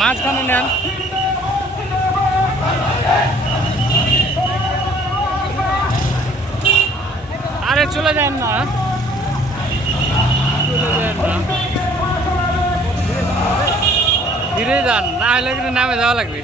মাঝখানে নেন। আরে চলে যান না, ধীরে যান, না হলে কিন্তু নামে যাওয়া লাগবে।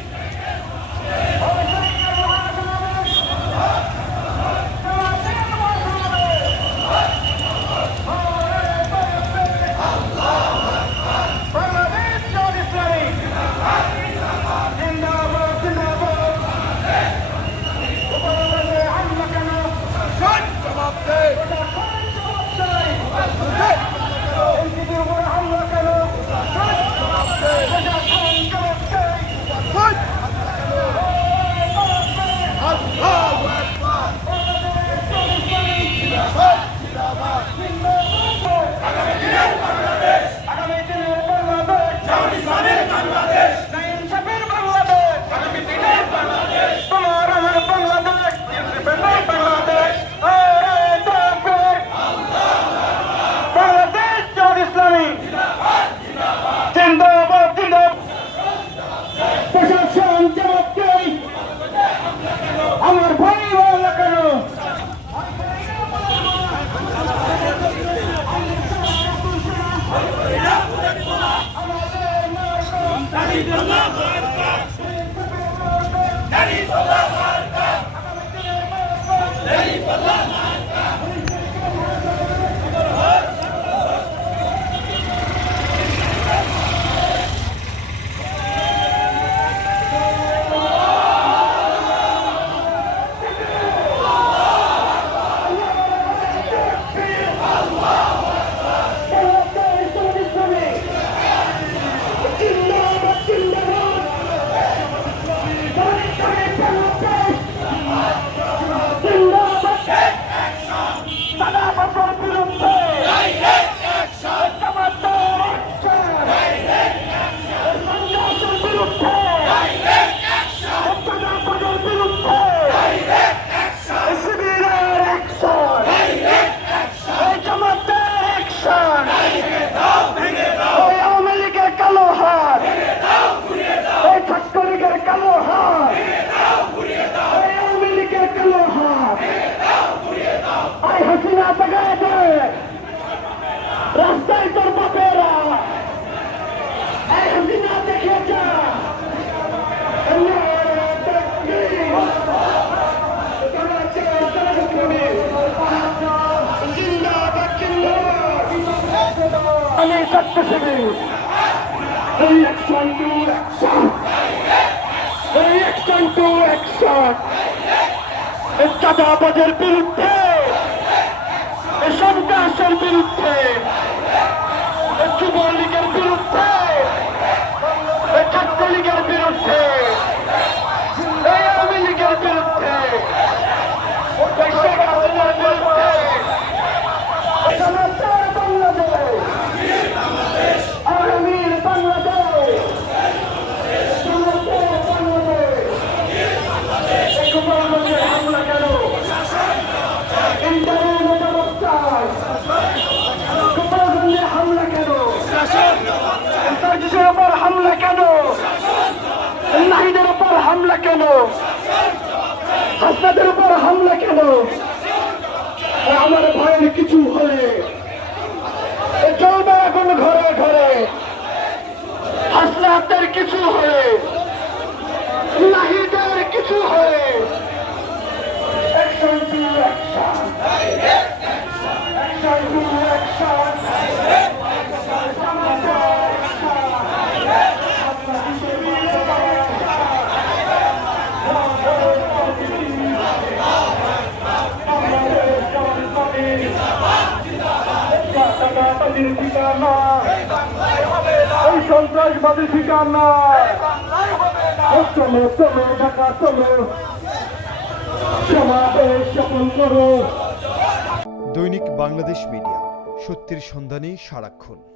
আমার ভাই বলা কেন রাস্তায় তোর বাপেরা হাসিনা দেখে যা আমি শক্তিশালী action to action action to action চাঁদাবাজের বিরুদ্ধে সন্ত্রাসের বিরুদ্ধে যুবলীগের বিরুদ্ধে ছাত্রলীগের বিরুদ্ধে আওয়ামী লীগের বিরুদ্ধে শেখ হাসিনার বিরুদ্ধে বাংলাদেশ আগামীর বাংলাদেশ হামলা কেন হামলা কেন উপর হামলা কেন নাহিদের উপর হামলা কেন হাসনাদের উপর হামলা কেন আমার ভাইয়ের কিছু হলে চলবে এখন ঘরে ঘরে হাসনাদের কিছু হলে নাহিদের কিছু হলে action to action action to action এই সন্ত্রাসবাদী ঠিকানা চলো চলো ঢাকা চলো সমাবেশ যাপন করো। দৈনিক বাংলাদেশ মিডিয়া, সত্যের সন্ধানে সারাক্ষণ।